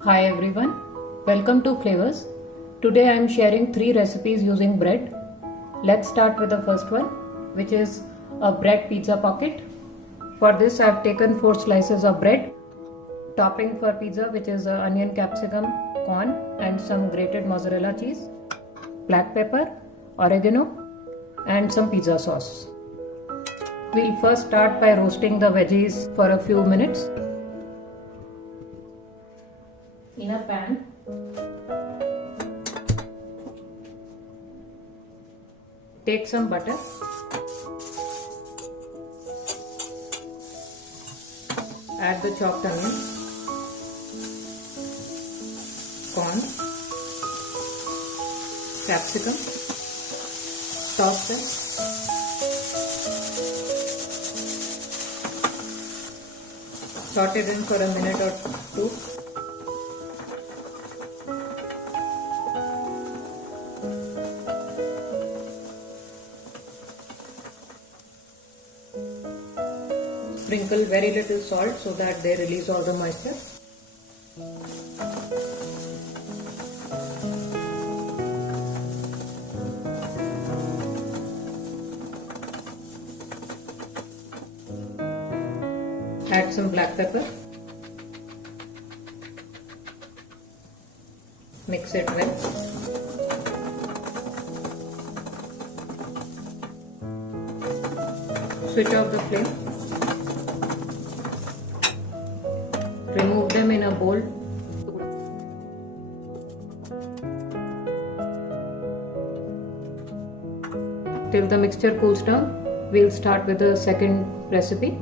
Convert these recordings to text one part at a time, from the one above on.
Hi everyone, welcome to Flavors. Today I am sharing 3 recipes using bread. Let's start with the first one, which is a bread pizza pocket. For this I have taken 4 slices of bread. Topping for pizza, which is onion, capsicum, corn and some grated mozzarella cheese, black pepper, oregano and some pizza sauce. We'll first start by roasting the veggies for a few minutes. In a pan, take some butter, add the chopped onion, corn, capsicum, toss them, saute them for a minute or two. Sprinkle very little salt so that they release all the moisture. Add some black pepper. Mix it well. Switch off the flame. Remove them in a bowl. Till the mixture cools down, we'll start with the second recipe.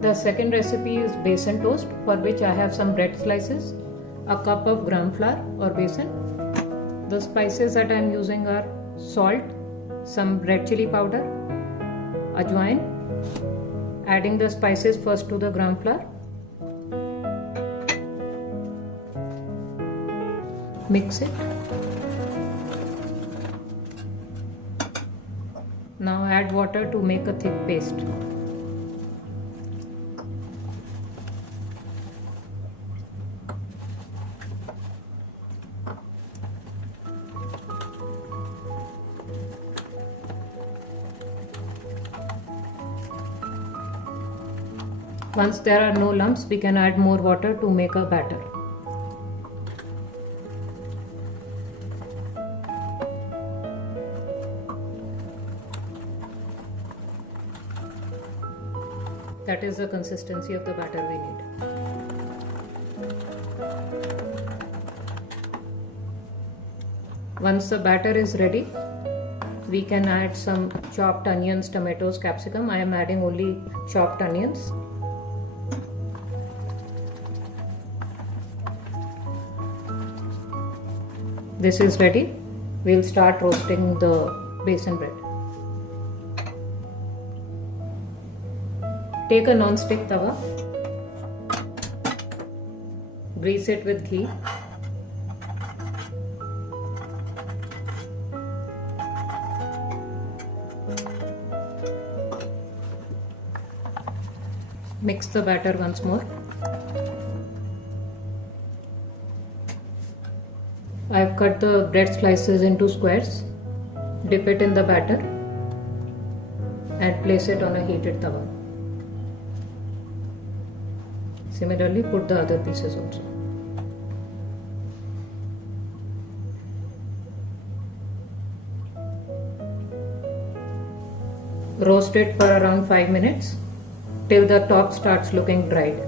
The second recipe is besan toast, for which I have some bread slices, a cup of gram flour or besan. The spices that I am using are salt, some red chili powder, ajwain. Adding the spices first to the gram flour. Mix it. Now add water to make a thick paste. Once there are no lumps, we can add more water to make a batter. That is the consistency of the batter we need. Once the batter is ready, we can add some chopped onions, tomatoes, capsicum. I am adding only chopped onions. This is ready. We'll start roasting the besan bread. Take a non-stick tawa, grease it with ghee, mix the batter once more. I have cut the bread slices into squares, dip it in the batter and place it on a heated tawa. Similarly, put the other pieces also. Roast it for around 5 minutes till the top starts looking dried.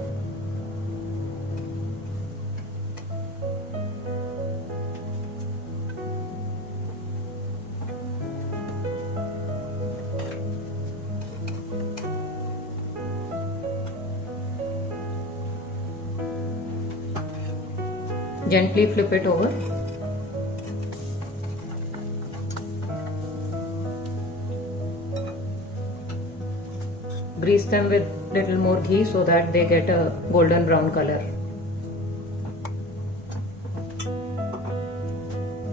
Gently flip it over. Grease them with little more ghee so that they get a golden brown color.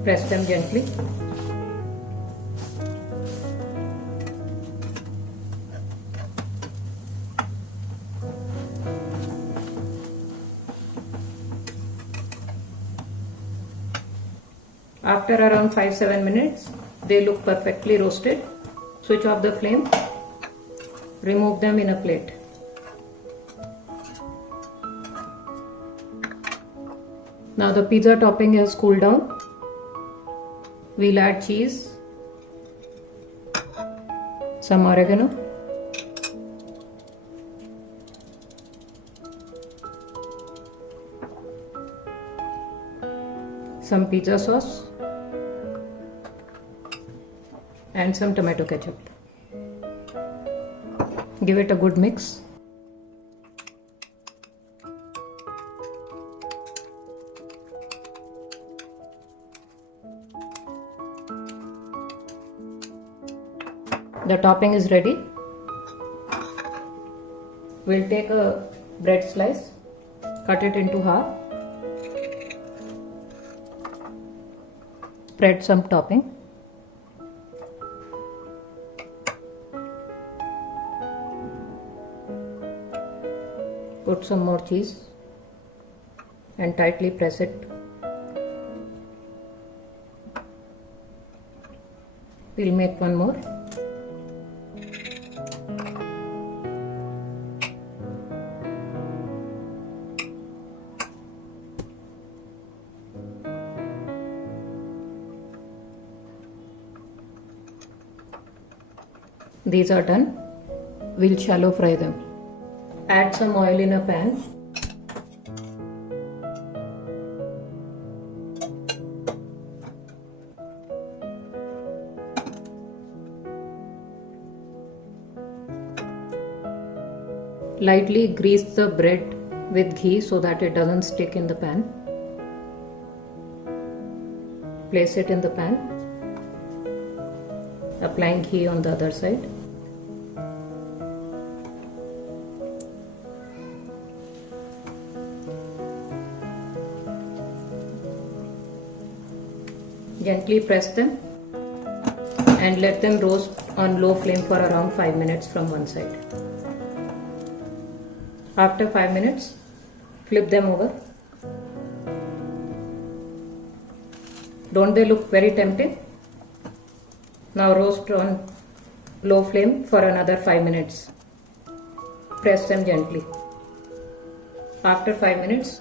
Press them gently. After around 5-7 minutes, they look perfectly roasted. Switch off the flame. Remove them in a plate. Now the pizza topping has cooled down. We'll add cheese, some oregano, some pizza sauce, and some tomato ketchup. Give it a good mix. The topping is ready. We'll take a bread slice, cut it into half, spread some topping, put some more cheese and tightly press it. We'll make one more. These are done. We'll shallow fry them. Add some oil in a pan. Lightly grease the bread with ghee so that it doesn't stick in the pan. Place it in the pan, applying ghee on the other side. Gently press them and let them roast on low flame for around 5 minutes from one side. After 5 minutes, flip them over. Don't they look very tempting? Now roast on low flame for another 5 minutes. Press them gently. After 5 minutes,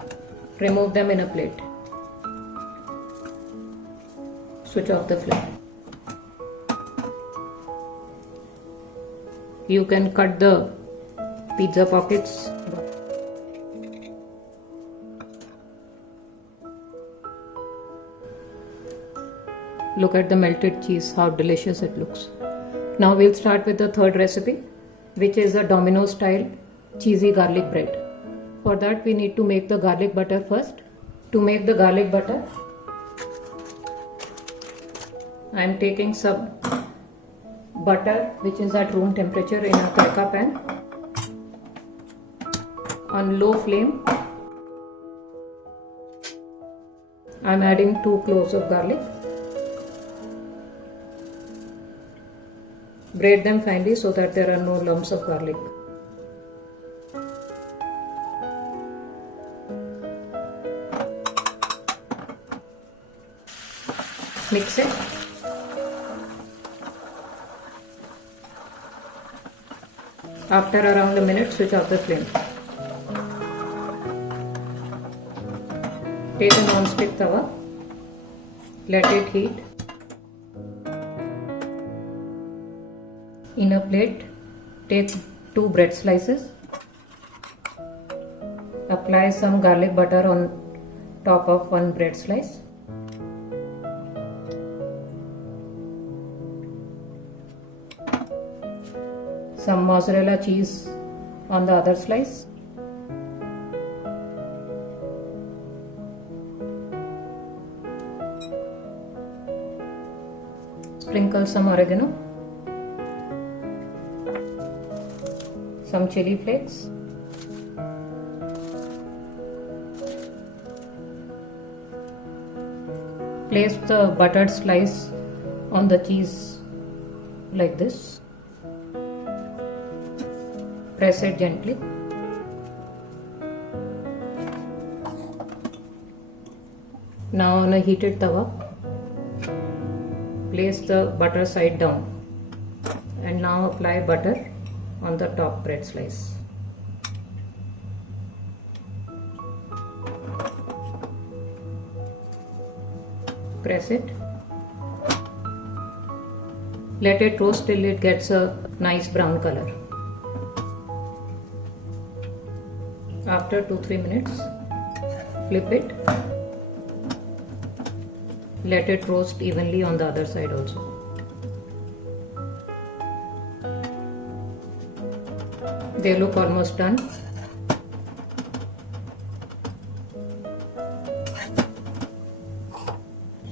remove them in a plate. Switch off the flame. You can cut the pizza pockets. Look at the melted cheese, how delicious it looks. Now we'll start with the third recipe, which is a Domino's style cheesy garlic bread. For that we need to make the garlic butter first. To make the garlic butter, I am taking some butter which is at room temperature in a kratka pan. On low flame, I am adding 2 cloves of garlic. Grate them finely so that there are no lumps of garlic. Mix it. After around a minute, switch off the flame. Take a non-stick tawa, let it heat. In a plate, take 2 bread slices. Apply some garlic butter on top of 1 bread slice. Some mozzarella cheese on the other slice. Sprinkle some oregano, some chili flakes, place the buttered slice on the cheese like this. Press it gently. Now on a heated tawa, place the butter side down, and now apply butter on the top bread slice. Press it. Let it roast till it gets a nice brown color. After 2-3 minutes, flip it. Let it roast evenly on the other side also. They look almost done.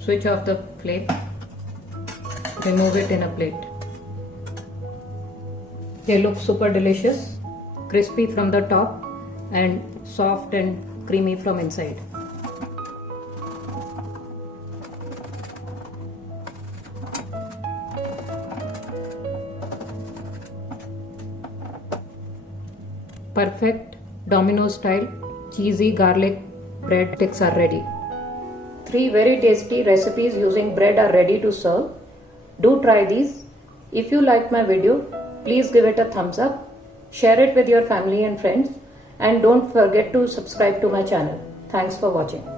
Switch off the flame. Remove it in a plate. They look super delicious, crispy from the top and soft and creamy from inside. Perfect Domino's style cheesy garlic bread sticks are ready. 3 very tasty recipes using bread are ready to serve. Do try these. If you like my video, please give it a thumbs up, share it with your family and friends, and don't forget to subscribe to my channel. Thanks for watching.